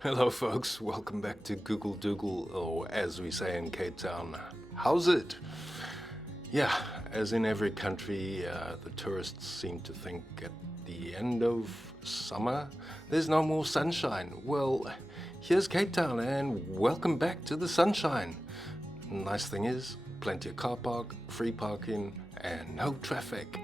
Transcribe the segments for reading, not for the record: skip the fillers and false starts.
Hello folks, welcome back to Google Doogle, or as we say in Cape Town, how's it? Yeah, as in every country, the tourists seem to think at the end of summer there's no more sunshine. Well, here's Cape Town and welcome back to the sunshine. Nice thing is, plenty of car park, free parking and no traffic.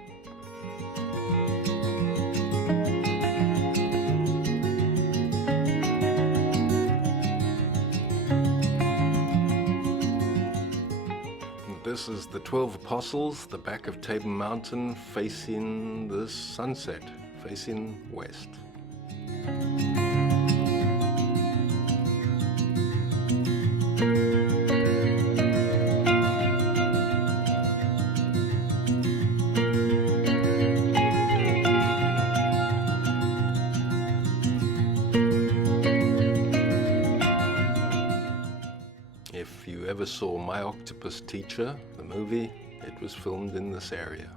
This is the 12 Apostles, the back of Table Mountain, facing the sunset, facing west. If you ever saw My Octopus Teacher, the movie, it was filmed in this area.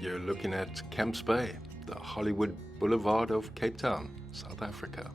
You're looking at Camps Bay, the Hollywood Boulevard of Cape Town, South Africa.